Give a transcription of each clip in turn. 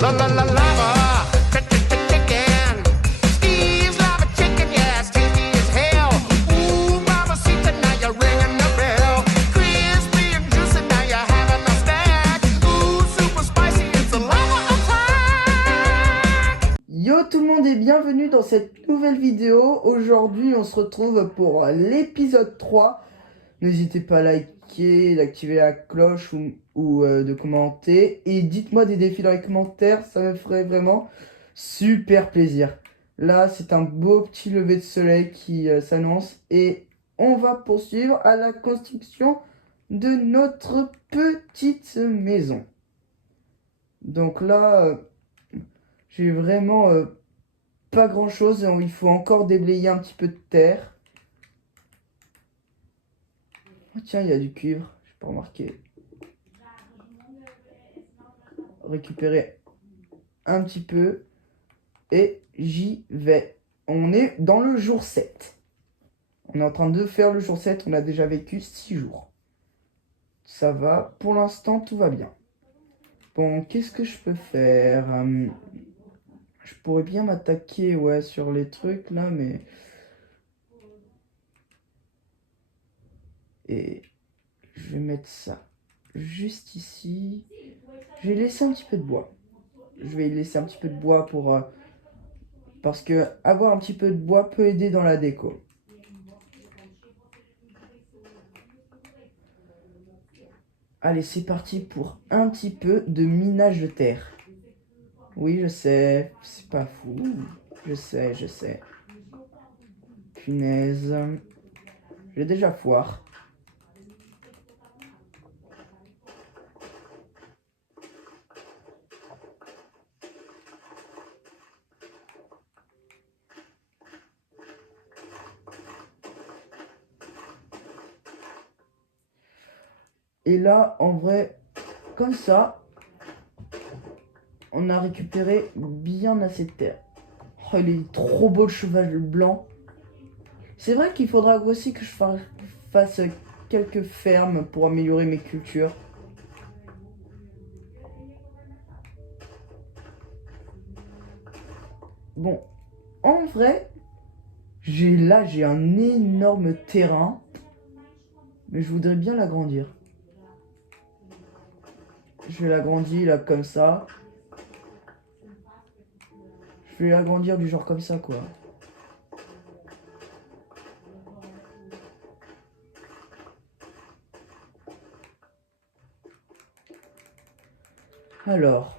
La la la lava, chicken. Steve's lava chicken, yeah, it's tasty as hell. Ooh, mama, see tonight you're ringing the bell. Crispy and juicy, now you're having a snack. Ooh, super spicy, it's a lava attack. Yo tout le monde et bienvenue dans cette nouvelle vidéo. Aujourd'hui on se retrouve pour l'épisode 3. N'hésitez pas à liker, d'activer la cloche ou de commenter. Et dites-moi des défis dans les commentaires, ça me ferait vraiment super plaisir. Là c'est un beau petit lever de soleil qui s'annonce. Et on va poursuivre à la construction de notre petite maison. Donc là... j'ai vraiment pas grand chose. Il faut encore déblayer un petit peu de terre. Oh tiens, il y a du cuivre. Je pas remarqué. Récupérer un petit peu. Et j'y vais. On est dans le jour 7. On est en train de faire le jour 7. On a déjà vécu 6 jours. Ça va. Pour l'instant, tout va bien. Bon, qu'est-ce que je peux faire? Je pourrais bien m'attaquer, ouais, sur les trucs, là, mais... Et je vais mettre ça juste ici. Je vais laisser un petit peu de bois. Je vais laisser un petit peu de bois pour... parce que avoir un petit peu de bois peut aider dans la déco. Allez, c'est parti pour un petit peu de minage de terre. Oui, je sais, c'est pas fou. Je sais, je sais. Punaise. J'ai déjà foire. Et là, en vrai, comme ça, on a récupéré bien assez de terre. Oh, il est trop beau le cheval blanc. C'est vrai qu'il faudra aussi que je fasse quelques fermes pour améliorer mes cultures. Bon, en vrai, j'ai un énorme terrain. Mais je voudrais bien l'agrandir. Je vais l'agrandir là comme ça. Je vais l'agrandir du genre comme ça quoi. Alors.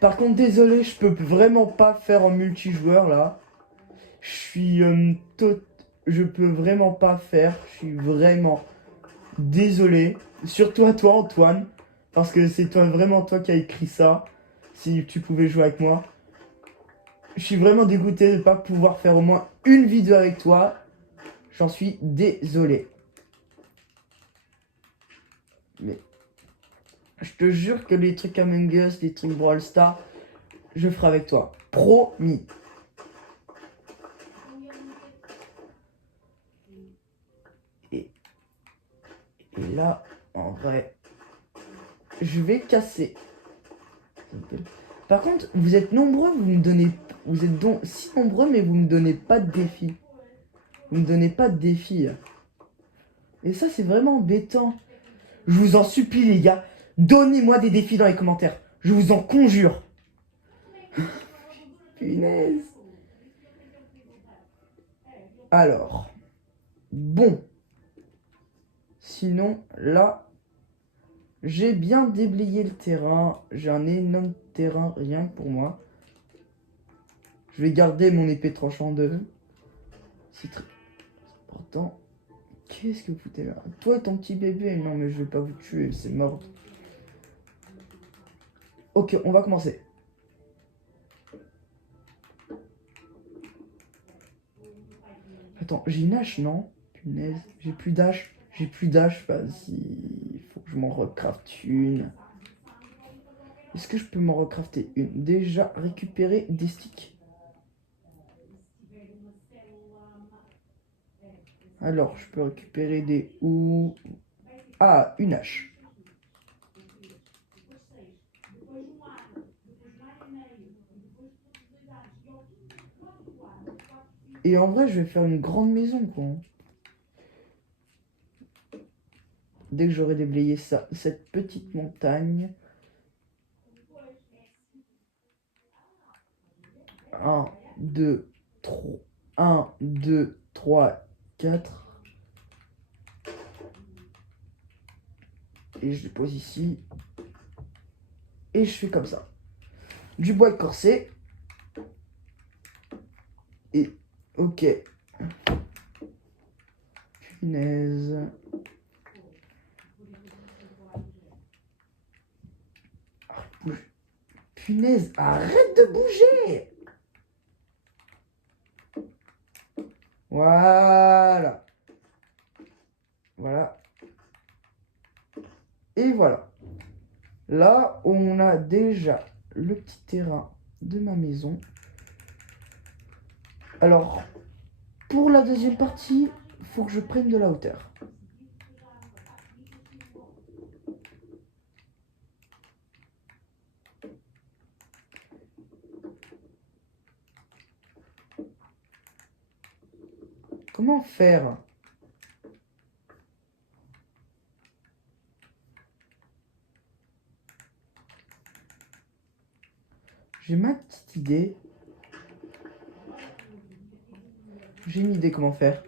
Par contre désolé, je peux vraiment pas faire en multijoueur là. Je peux vraiment pas faire. Je suis vraiment désolé. Surtout à toi Antoine. Parce que c'est vraiment toi qui as écrit ça. Si tu pouvais jouer avec moi. Je suis vraiment dégoûté de ne pas pouvoir faire au moins une vidéo avec toi. J'en suis désolé. Mais je te jure que les trucs Among Us, les trucs Brawl Stars, je ferai avec toi. Promis. Et là, en vrai, je vais casser. Par contre, vous êtes nombreux, vous êtes donc si nombreux, mais vous me donnez pas de défi. Vous me donnez pas de défi. Et ça, c'est vraiment embêtant. Je vous en supplie, les gars, donnez-moi des défis dans les commentaires. Je vous en conjure. Punaise. Alors, bon. Sinon, là, j'ai bien déblayé le terrain. J'ai un énorme terrain rien que pour moi. Je vais garder mon épée tranchant de... C'est très important. Qu'est-ce que vous foutez là? Toi et ton petit bébé. Non, mais je vais pas vous tuer, c'est mort. Ok, on va commencer. Attends, j'ai une hache, non? Punaise, j'ai plus d'hache. J'ai plus d'hache, vas-y. Il faut que je m'en recrafte une. Est-ce que je peux m'en recrafter une? Déjà, récupérer des sticks. Alors, je peux récupérer des ou... Ah, une hache. Et en vrai, je vais faire une grande maison, quoi. Dès que j'aurai déblayé ça, cette petite montagne. 1, 2, 3, 1, 2, 3, 4. Et je les pose ici. Et je fais comme ça. Du bois écorcé. Et, ok. Punaise. Punaise, arrête de bouger. Voilà. Voilà. Et voilà. Là, on a déjà le petit terrain de ma maison. Alors, pour la deuxième partie, il faut que je prenne de la hauteur. Comment faire? J'ai ma petite idée. J'ai une idée comment faire.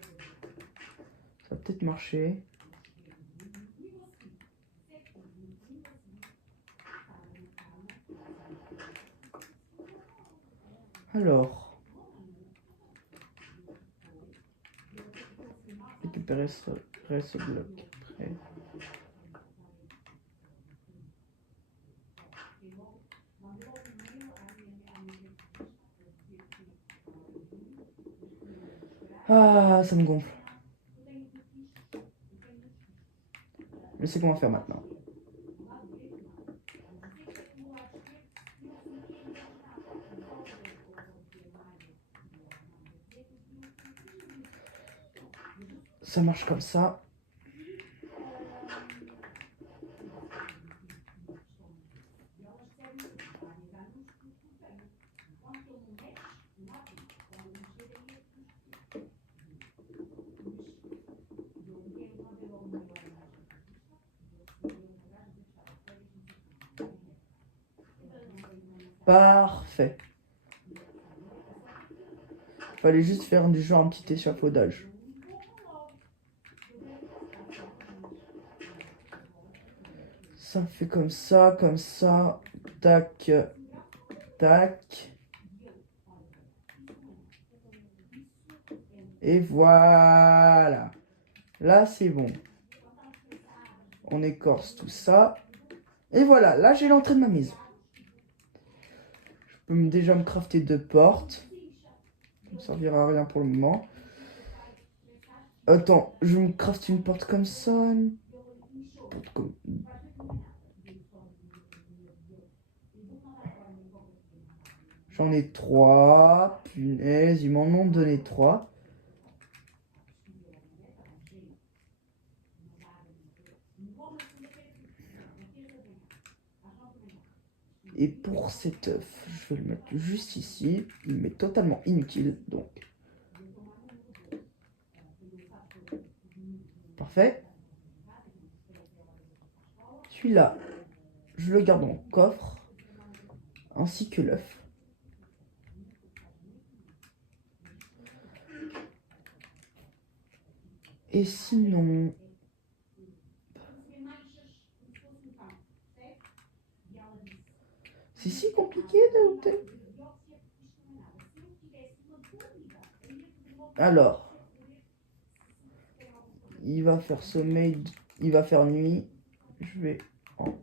Ça va peut-être marcher. Alors, récupérer ce bloc. Après. Ah, ça me gonfle. Je sais comment faire maintenant. Ça marche comme ça. Parfait. Fallait juste faire du genre un petit échafaudage. Ça fait comme ça, tac, tac. Et voilà. Là, c'est bon. On écorce tout ça. Et voilà, là, j'ai l'entrée de ma maison. Je peux déjà me crafter 2 portes. Ça ne servira à rien pour le moment. Attends, je me crafte une porte comme ça. Une porte comme... J'en ai 3. Punaise, ils m'en ont donné 3. Et pour cet œuf, je vais le mettre juste ici. Il m'est totalement inutile, donc. Parfait. Celui-là, je le garde en coffre, ainsi que l'œuf. Et sinon... C'est si compliqué d'ajouter. Alors, il va faire sommeil, il va faire nuit. Je vais en...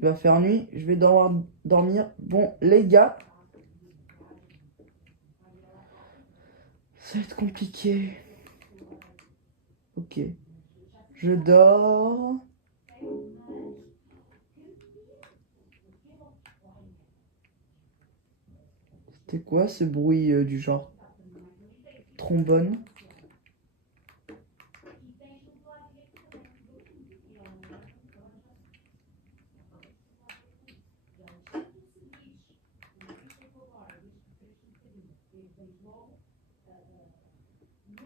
Il va faire nuit, je vais devoir dormir. Bon, les gars, ça va être compliqué. Ok, je dors. C'était quoi ce bruit du genre? trombone.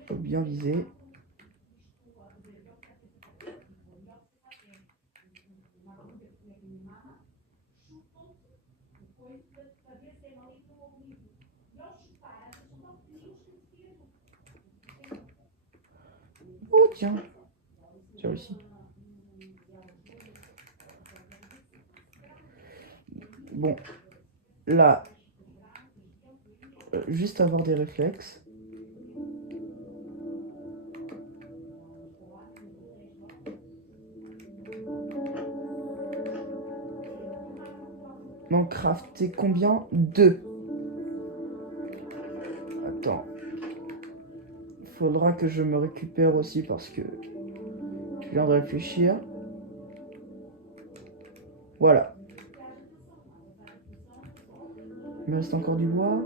Faut bien viser. Oh tiens, j'ai réussi. Bon, là, juste avoir des réflexes. M'en crafter combien? 2. Attends. Faudra que je me récupère aussi parce que je viens de réfléchir. Voilà. Il me reste encore du bois.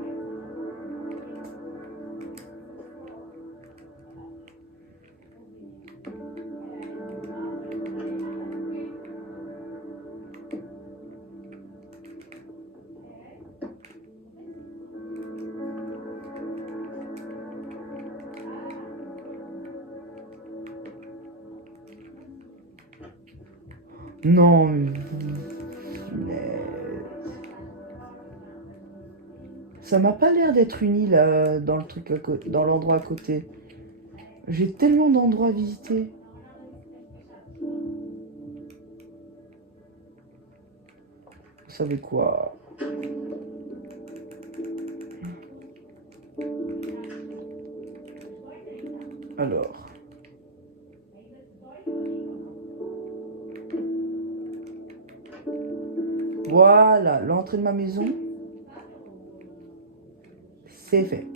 Non, mais... Ça m'a pas l'air d'être une île dans le truc dans l'endroit à côté. J'ai tellement d'endroits à visiter. Vous savez quoi? Alors. Voilà, l'entrée de ma maison. C'est fait.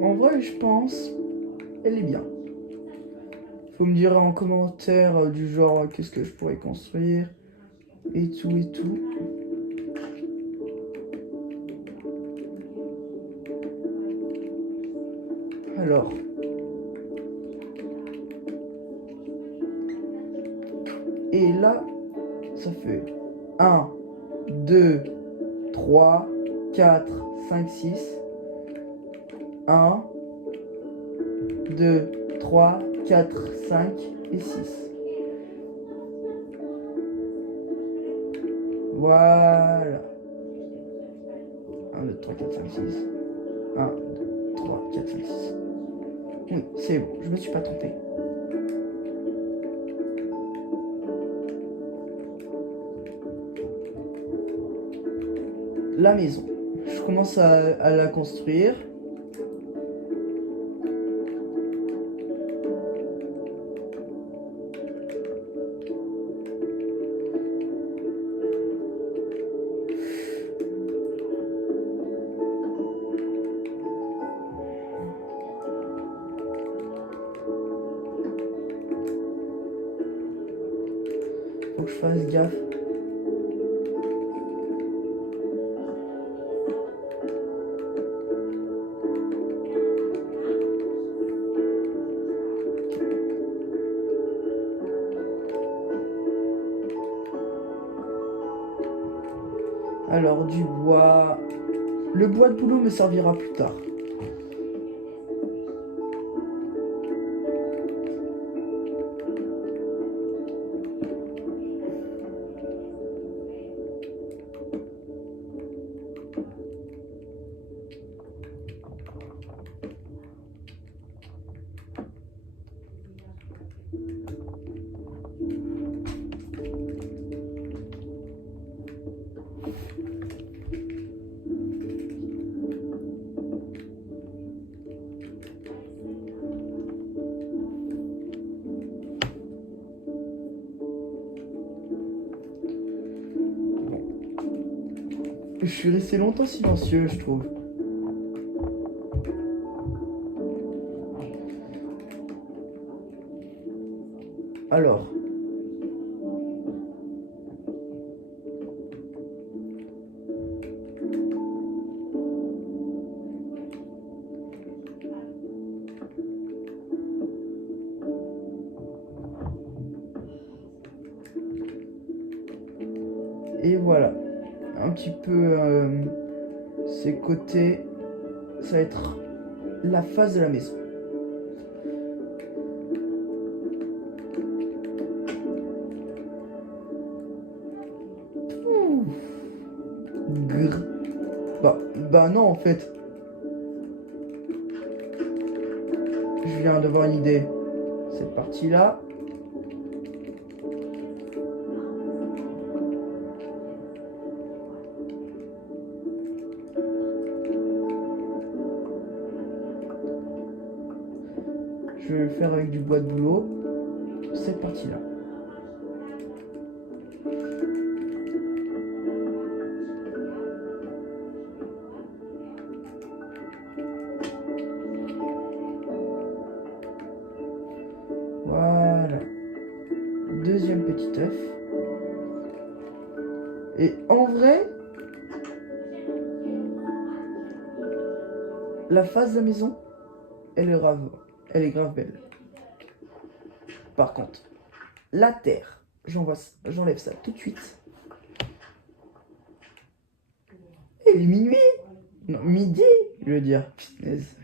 En vrai, je pense, elle est bien. Faut me dire en commentaire du genre qu'est-ce que je pourrais construire et tout et tout. Alors. Et là, ça fait 1, 2, 3, 4, 5, 6. 1, 2, 3, 4, 5 et 6. Voilà. 1, 2, 3, 4, 5, 6. 1, 2, 3, 4, 5, 6. Oui, c'est bon, je me suis pas trompé. La maison. Je commence à la construire. Faut que je fasse gaffe. Alors du bois. Le bois de boulot me servira plus tard. Je suis resté longtemps silencieux, je trouve. Alors. Et voilà. Un petit peu ces côtés. Ça va être la face de la maison. Ouh. Grr. Bah non en fait. Je viens d'avoir une idée. Cette partie-là. Je vais le faire avec du bois de bouleau. Cette partie-là. Voilà. Deuxième petit œuf. Et en vrai, la face de la maison, elle est grave belle. Par contre, la terre, j'enlève ça tout de suite. Et il est minuit. Non, midi, je veux dire. Punaise.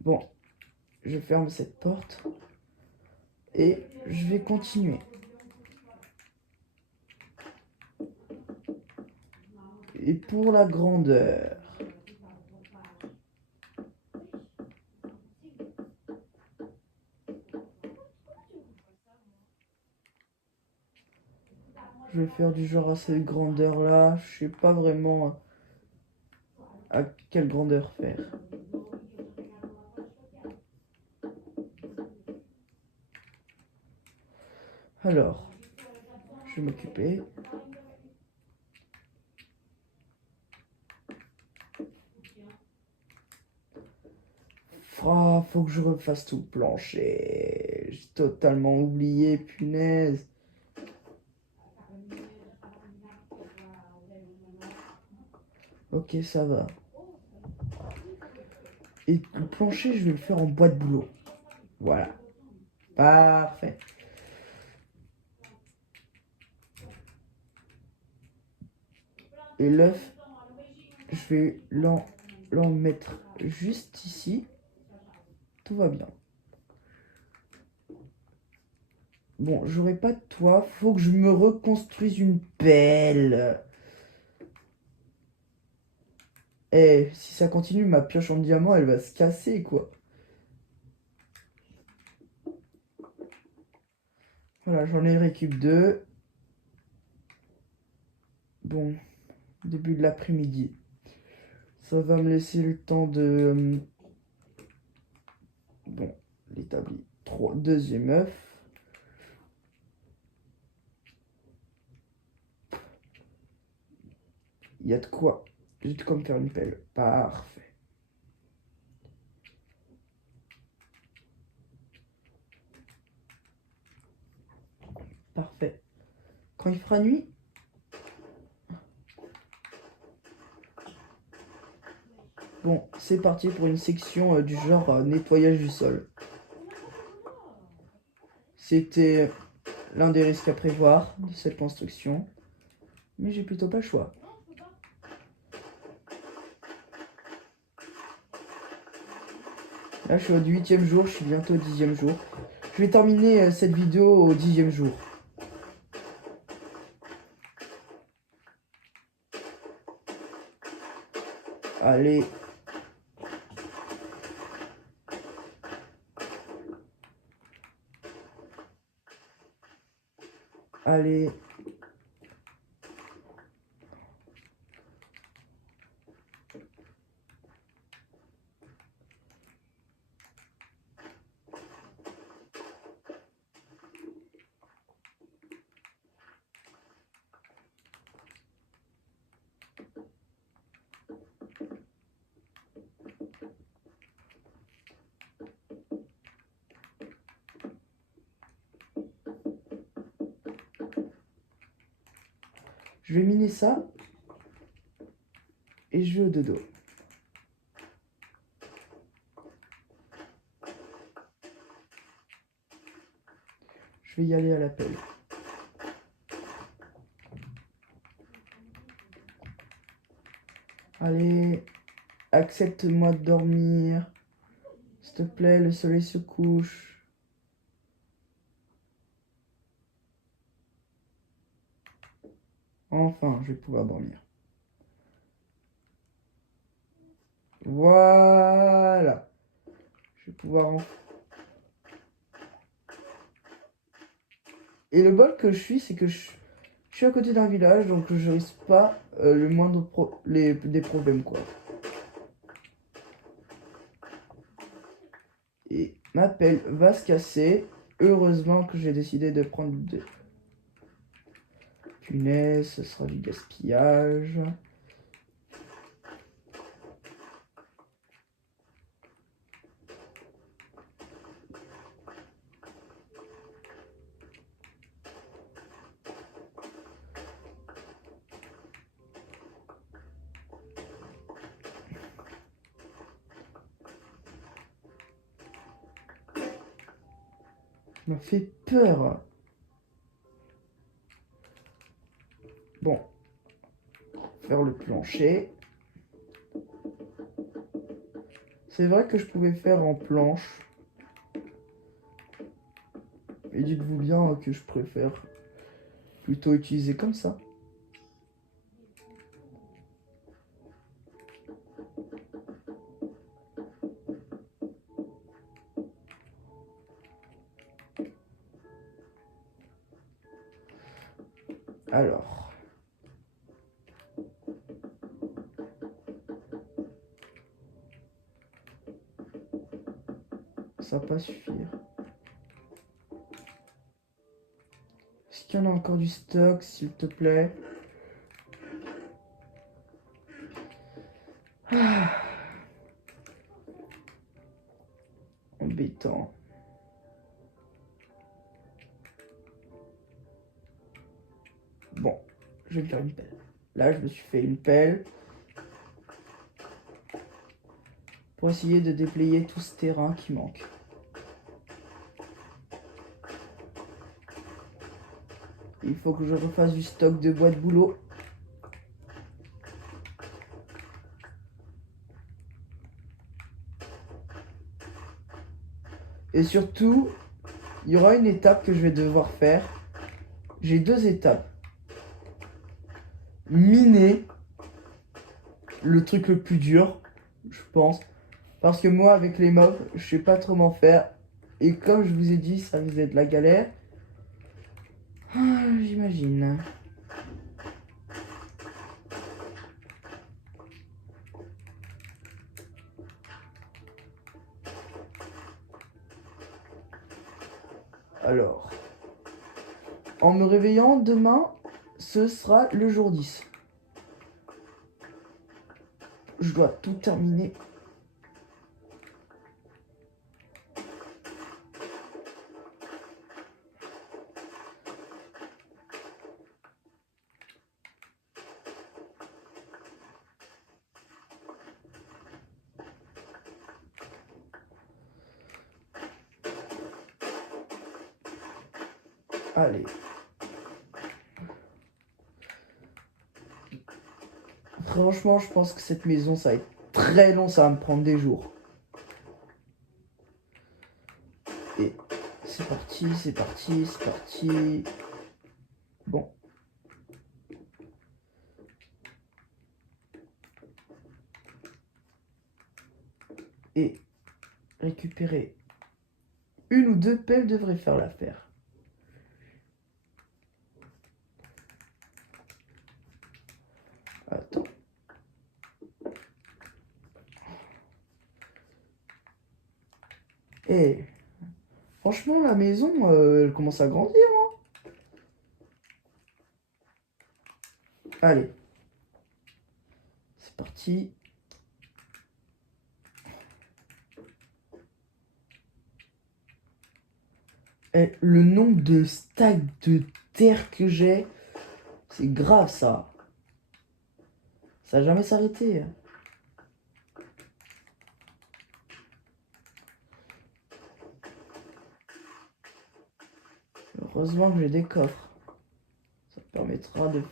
Bon, je ferme cette porte. Et je vais continuer. Et pour la grandeur, je vais faire du genre à cette grandeur là. Je sais pas vraiment à quelle grandeur faire. Alors, je vais m'occuper. Oh, faut que je refasse tout le plancher. J'ai totalement oublié, punaise. Ok, ça va. Et le plancher, je vais le faire en bois de bouleau. Voilà. Parfait. Et l'œuf, je vais l'en mettre juste ici. Tout va bien. Bon, j'aurai pas de toit. Faut que je me reconstruise une pelle. Eh, si ça continue, ma pioche en diamant, elle va se casser, quoi. Voilà, j'en ai récup 2. Bon, début de l'après-midi. Ça va me laisser le temps de... Bon, l'établi. Deuxième œuf. Il y a de quoi. J'ai de quoi me faire une pelle. Parfait. Parfait. Quand il fera nuit, bon, c'est parti pour une section du genre nettoyage du sol. C'était l'un des risques à prévoir de cette construction, mais j'ai plutôt pas le choix. Là, je suis au 8e jour, je suis bientôt au 10e jour. Je vais terminer cette vidéo au 10e jour. Allez. Allez. Je vais miner ça. Et je vais au dodo. Je vais y aller à la pelle. Allez, accepte-moi de dormir. S'il te plaît, le soleil se couche. Enfin, je vais pouvoir dormir. Voilà. Je vais pouvoir Et le bol que je suis, c'est que je suis à côté d'un village, donc je risque pas le moindre des problèmes, quoi. Et ma pelle va se casser. Heureusement que j'ai décidé de prendre des... Punaise, ce sera du gaspillage. Ça m'a fait peur. Bon. Faire le plancher. C'est vrai que je pouvais faire en planche. Mais dites-vous bien que je préfère plutôt utiliser comme ça. Alors. Ça va pas suffire. Est-ce qu'il y en a encore du stock, s'il te plaît? Embêtant. Bon, je vais faire une pelle. Là, je me suis fait une pelle. Pour essayer de déblayer tout ce terrain qui manque. Il faut que je refasse du stock de bois de boulot. Et surtout, il y aura une étape que je vais devoir faire. J'ai deux étapes. Miner, le truc le plus dur, je pense. Parce que moi, avec les mobs, je sais pas trop m'en faire. Et comme je vous ai dit, ça faisait de la galère. Ah, j'imagine. Alors, en me réveillant demain, ce sera le jour 10. Je dois tout terminer. Allez. Franchement, je pense que cette maison, ça va être très long, ça va me prendre des jours. Et c'est parti, c'est parti, c'est parti. Bon. Et récupérer une ou deux pelles devrait faire l'affaire. Attends. Et franchement, la maison, elle commence à grandir, hein. Allez. C'est parti. Et le nombre de stacks de terre que j'ai, c'est grave ça. Ça va jamais s'arrêter. Heureusement que j'ai des coffres. Ça me permettra de...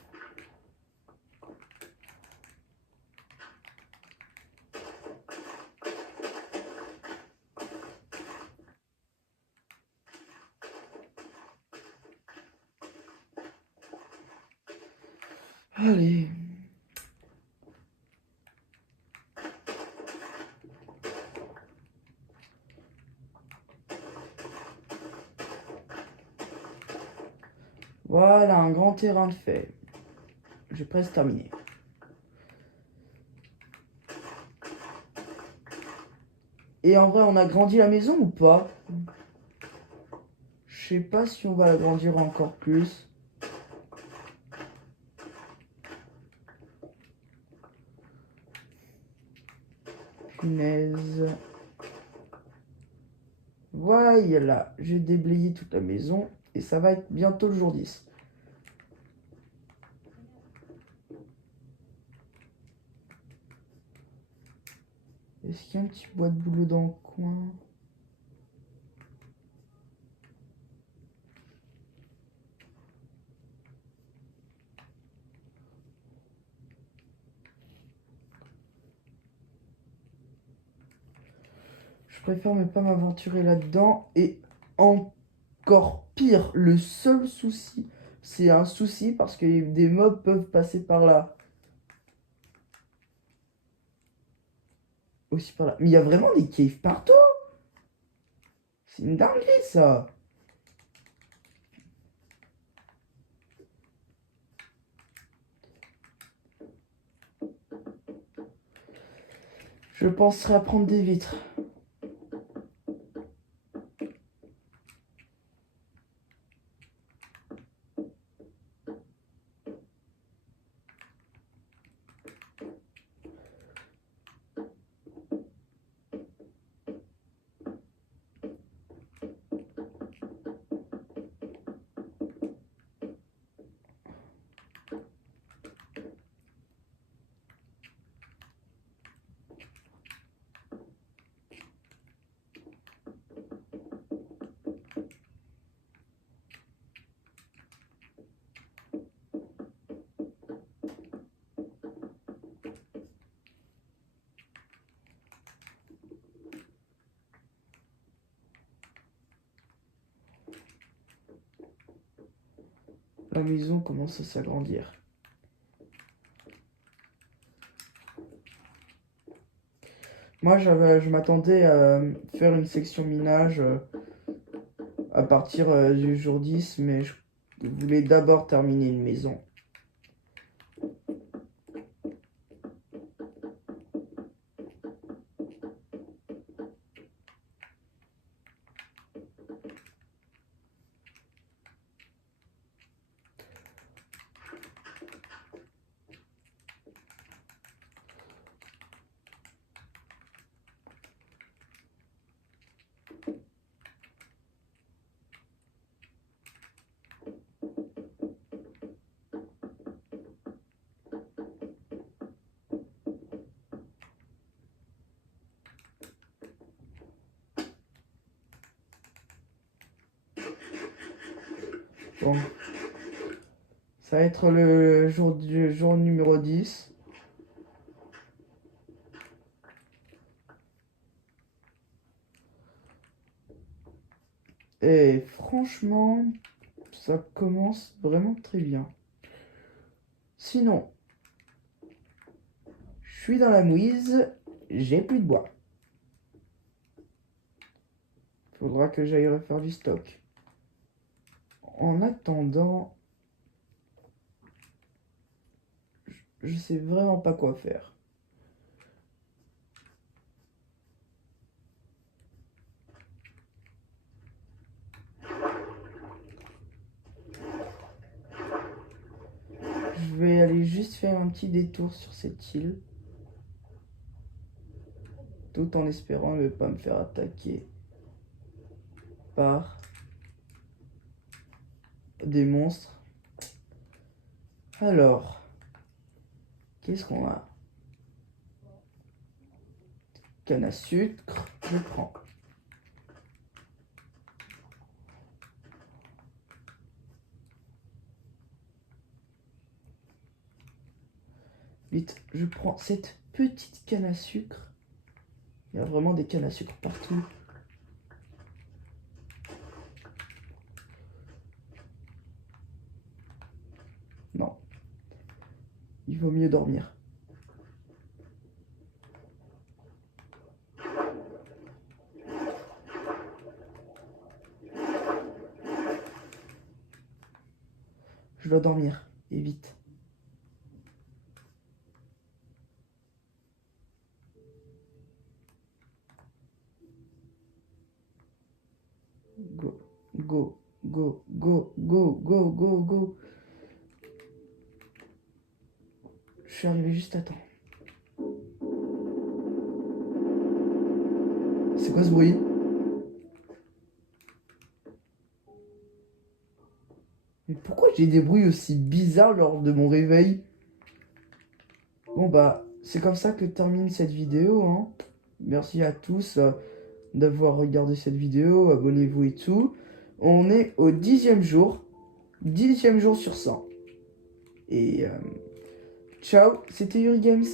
Allez. Voilà, un grand terrain de fait. J'ai presque terminé. Et en vrai, on a grandi la maison ou pas? Je sais pas si on va l'agrandir encore plus. Punaise. Voilà, j'ai déblayé toute la maison et ça va être bientôt le jour 10. Est-ce qu'il y a un petit bois de boulot dans le coin? Je préfère ne pas m'aventurer là-dedans. Et encore pire, le seul souci, c'est un souci parce que des mobs peuvent passer par là. Aussi par là. Mais il y a vraiment des caves partout. C'est une dinguerie ça. Je penserai à prendre des vitres. La maison commence à s'agrandir. Moi, je m'attendais à faire une section minage à partir du jour 10, mais je voulais d'abord terminer une maison. Bon, ça va être le jour numéro 10. Et franchement, ça commence vraiment très bien. Sinon, je suis dans la mouise, j'ai plus de bois. Faudra que j'aille refaire du stock. En attendant, je sais vraiment pas quoi faire. Je vais aller juste faire un petit détour sur cette île. Tout en espérant ne pas me faire attaquer par des monstres. Alors, qu'est-ce qu'on a? Canne à sucre, je prends. Vite, je prends cette petite canne à sucre. Il y a vraiment des cannes à sucre partout. Non. Il vaut mieux dormir. Je dois dormir, et vite. Go, go, go, go, go, go, go, go. Je suis arrivé juste à temps. C'est quoi ce bruit? Mais pourquoi j'ai des bruits aussi bizarres lors de mon réveil? Bon bah, c'est comme ça que termine cette vidéo, hein. Merci à tous d'avoir regardé cette vidéo, abonnez-vous et tout. On est au 10e jour. 10e jour sur 100. Et ciao, c'était Yuri Games.